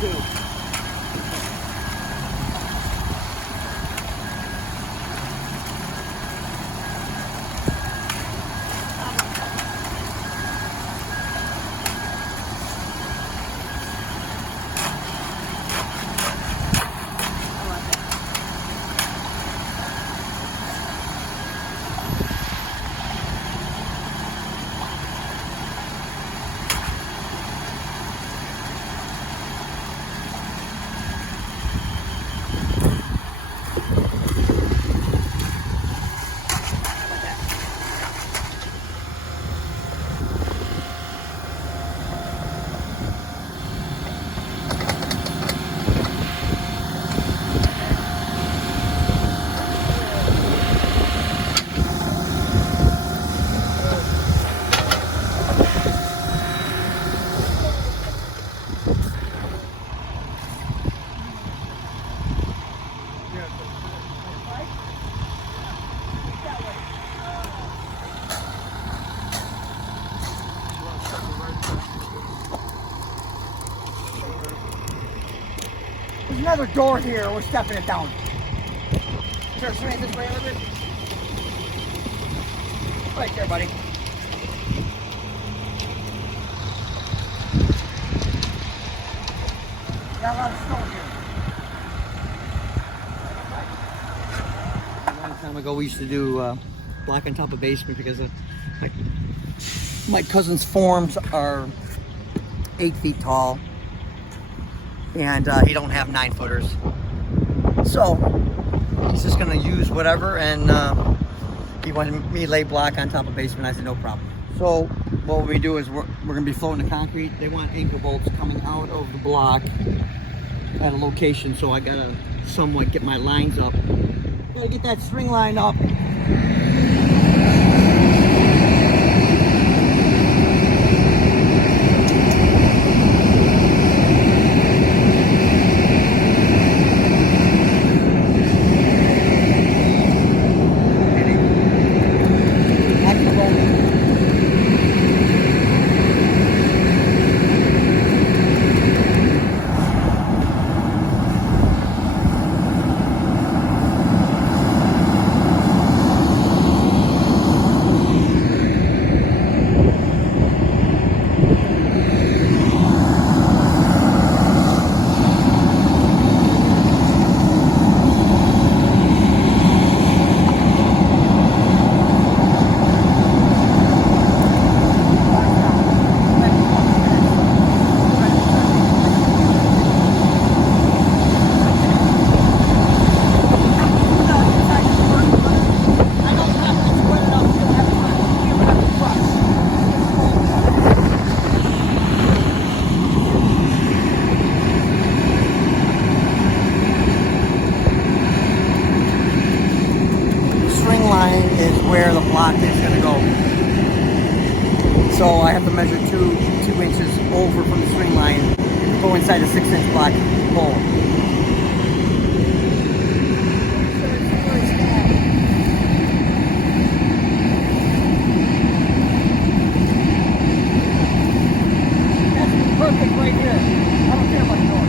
too. There's another door here. We're stepping it down. Sure, swing it this way a little bit. Right there, buddy. Got a lot of snow here. A long time ago, we used to do block on top of basement because my cousin's forms are 8 feet tall. And he don't have 9-footers, so he's just gonna use whatever. And he wanted me to lay block on top of basement. I said no problem. So what we do is we're gonna be floating the concrete. They want anchor bolts coming out of the block at a location, so I gotta somewhat get my lines up. Gotta get that string line up. Is where the block is going to go. So I have to measure 2 inches over from the string line, go inside a 6-inch block hole. That's perfect right here. I don't care about the door.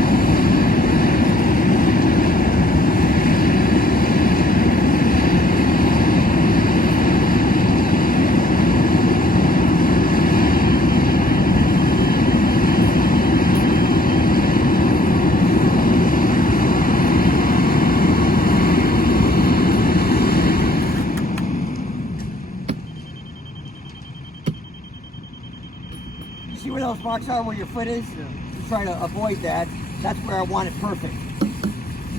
See where those marks are, where your foot is? Yeah. To try to avoid that. That's where I want it perfect.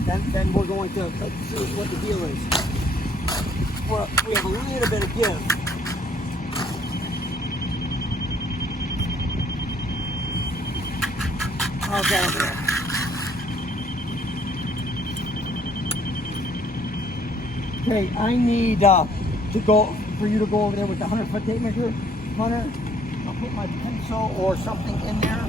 Then we're going to let's see what the deal is. We have a little bit of give. How's that over there? Okay, I need for you to go over there with the 100-foot tape measure, Hunter. I'll put my pencil or something in there.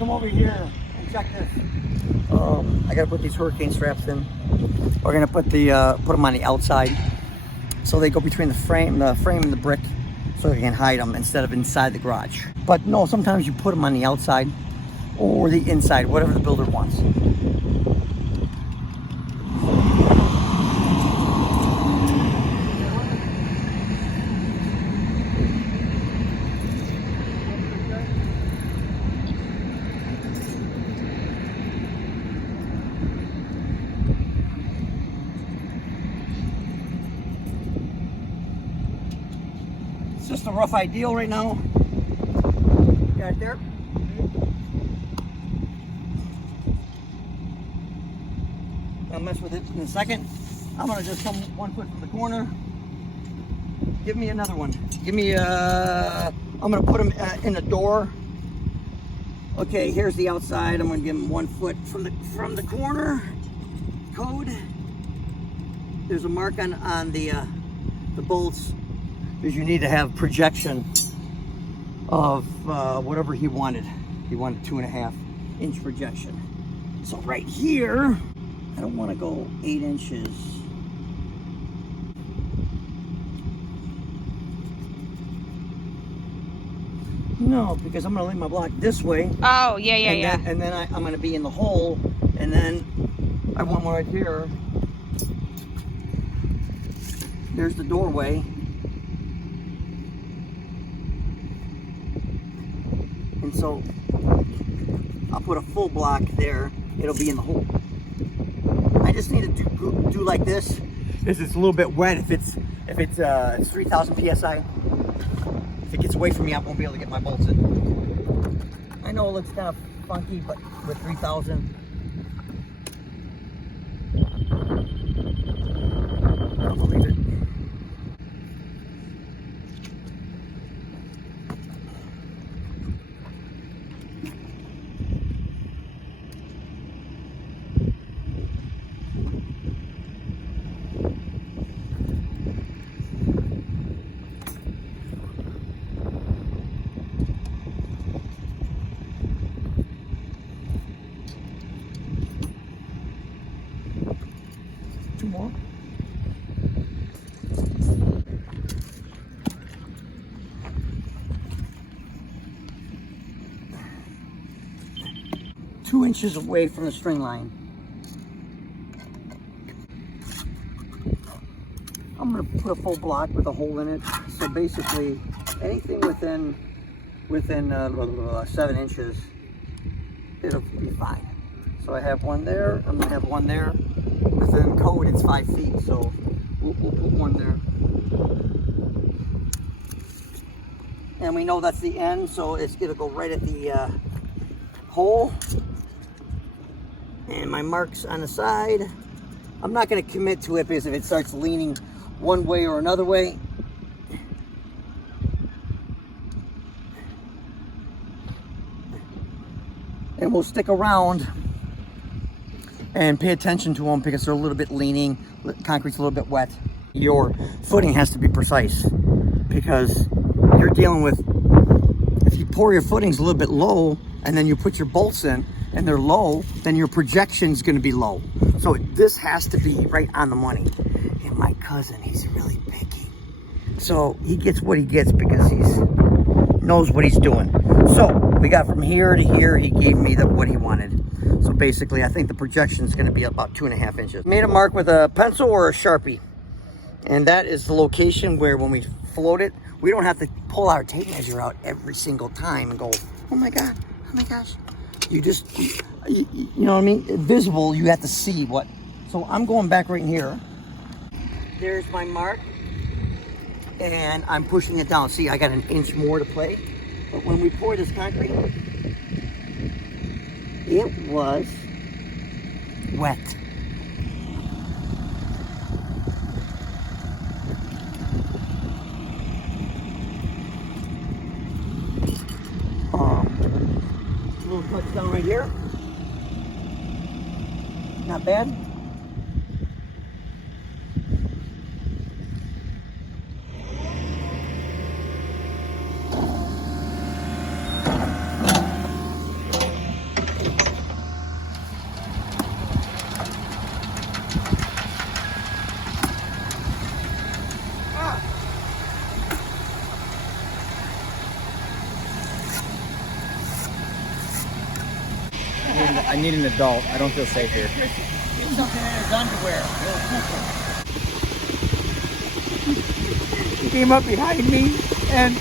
come over here and check this. I gotta put these hurricane straps in. We're gonna put them on the outside, so they go between the frame and the brick, so you can hide them instead of inside the garage. But no, sometimes you put them on the outside or the inside, whatever the builder wants. Just a rough ideal right now. Got it there. I'll mess with it in a second. I'm gonna just come 1 foot from the corner. Give me another one. Give me I'm gonna put them in the door. Okay, here's the outside. I'm gonna give them 1 foot from the corner. Code. There's a mark on the bolts, because you need to have projection of whatever he wanted. He wanted 2.5 inch projection. So right here, I don't want to go 8 inches. No, because I'm going to lay my block this way. Oh, yeah. And then I'm going to be in the hole, and then I want one right here. There's the doorway. And so I'll put a full block there. It'll be in the hole. I just need to do like this. This is a little bit wet. If it's 3,000 psi. If it gets away from me, I won't be able to get my bolts in. I know it looks kind of funky, but with 3,000. I don't believe it. Two more. Two inches away from the string line. I'm going to put a full block with a hole in it. So basically, anything within 7 inches, it'll be fine. So I have one there. I'm going to have one there. Within code, it's 5 feet, so we'll put one there. And we know that's the end, so it's going to go right at the hole. And my marks on the side. I'm not going to commit to it, because if it starts leaning one way or another way, and we'll stick around and pay attention to them, because they're a little bit leaning. Concrete's a little bit wet. Your footing has to be precise, because you're dealing with, if you pour your footings a little bit low and then you put your bolts in and they're low, then your projection's going to be low. So this has to be right on the money. And my cousin, he's really picky. So he gets what he gets because he's knows what he's doing. So we got from here to here. He gave me what he wanted. So basically, I think the projection is going to be about 2.5 inches. Made a mark with a pencil or a Sharpie. And that is the location where when we float it, we don't have to pull our tape measure out every single time and go, oh my God, oh my gosh. You just, you know what I mean? Visible, you have to see what. So I'm going back right in here. There's my mark. And I'm pushing it down. See, I got an inch more to play. But when we pour this concrete, it was wet. Little touchdown right here. Not bad. I need an adult. I don't feel safe here. Get something in his underwear. He came up behind me and